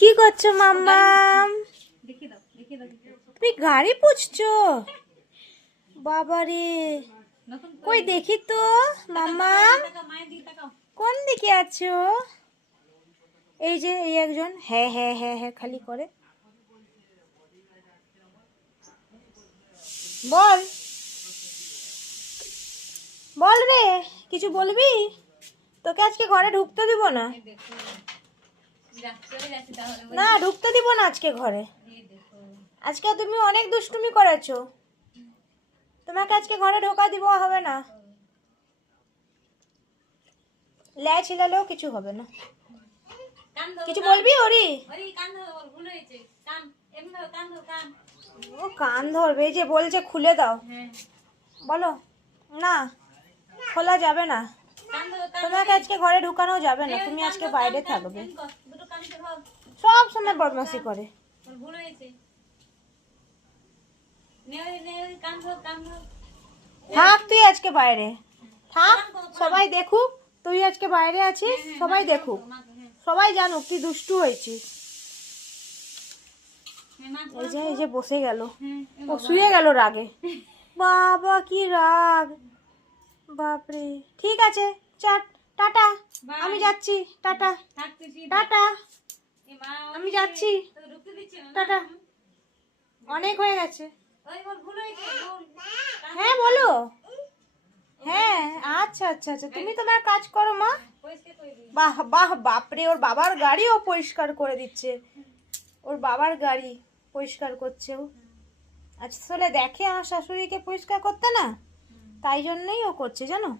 কি করছো মাম্মাম? তুমি গাড়ি পুছছো? বাবারে, কই দেখি তো মাম্মাম, কোন দিকে আছো? এই যে এই একজন হ্যাঁ হ্যাঁ হ্যাঁ হ্যাঁ খালি করে। বল বল রে, কিছু বলবি? তোকে আজকে ঘরে ঢুকতে দিব না। না ঢুকতে দিব না আজকে ঘরে। আজকে তুমি অনেক দুষ্টুমি করেছো, তোমাকে আজকে ঘরে ঢোকা দিব হবে না। লে ছিলালেও কিছু হবে না। কিছু বলবি ওরি? ও কান ধরবে, এই যে বলছে খুলে দাও। বলো না, খোলা যাবে না, তোমাকে আজকে ঘরে ঢুকানো যাবে না, তুমি আজকে বাইরে থাকবে। সব সময় বদমাশি করে। থাক তুই আজকে বাইরে থাক, সবাই দেখুক তুই আজকে বাইরে আছিস, সবাই দেখুক, সবাই জানুক তুই দুষ্টু হয়েছিস। এই যে বসে গেল, ও শুয়ে গেল রাগে। বাবা কি রাগ, বাপরে। ঠিক আছে চাট, টাটা, আমি যাচ্ছি, টাটা টাটা, আমি যাচ্ছি, টাটা, অনেক হয়ে গেছে। হ্যাঁ বলো। হ্যাঁ আচ্ছা আচ্ছা আচ্ছা, তুমি তোমার কাজ করো মা। বাহ বাহ, বাপরে, ওর বাবার গাড়ি ও পরিষ্কার করে দিচ্ছে, ওর বাবার গাড়ি পরিষ্কার করছে ও। আসলে দেখে আমার শাশুড়িকে পরিষ্কার করতে না, তাই জন্যই ও করছে জানো।